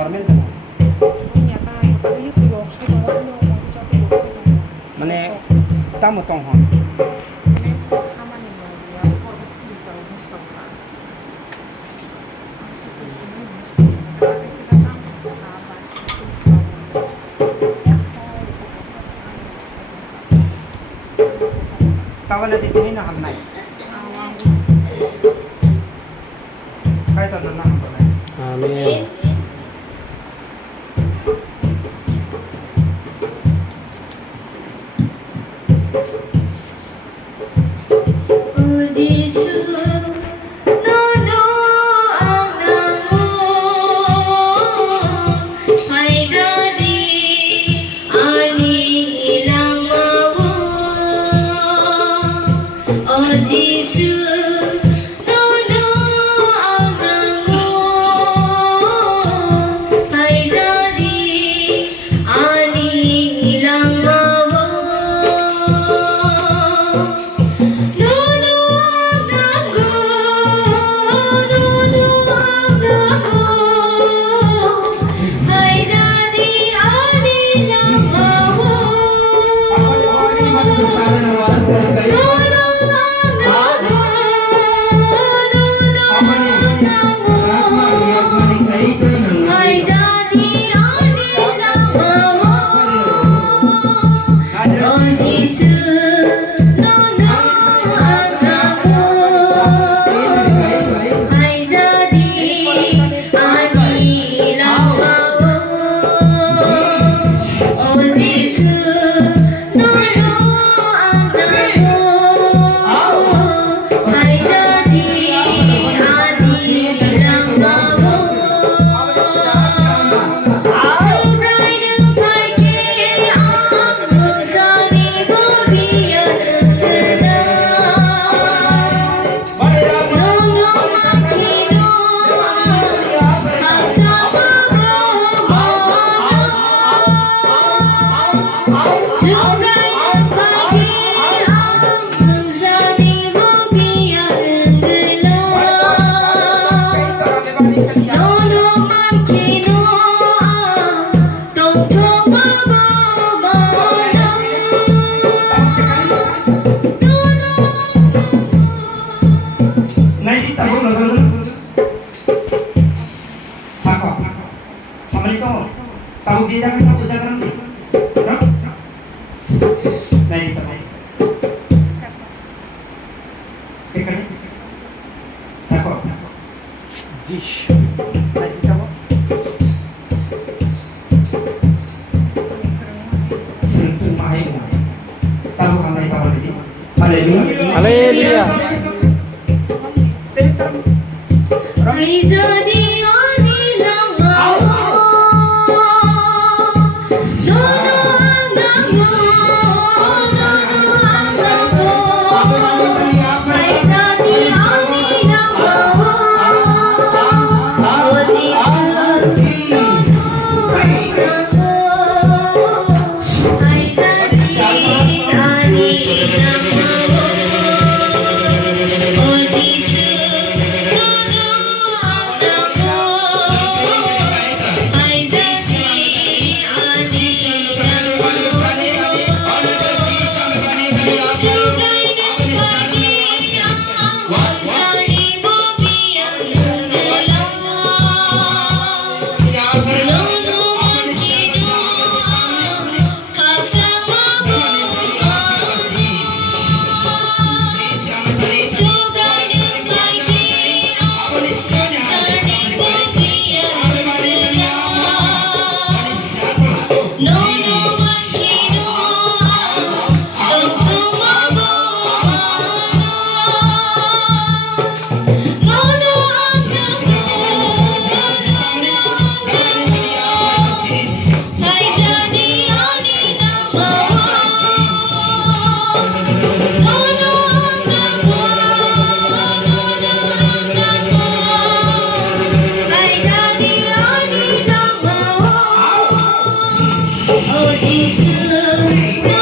normal kan? Nyata, tapi you see yok, saya tahu lo mau bisa tuh yok saya tahu. Mane tamu tong hon. Ini aman nih mau dia, kalau bisa umus tahu kan. Masih di sini umus. Kalau kita kan sesahabat, itu Tawa na dito ni na hamnay. awang umus. Kahit ano na hamnay. Amin. Haleluya. Oh, Jesus.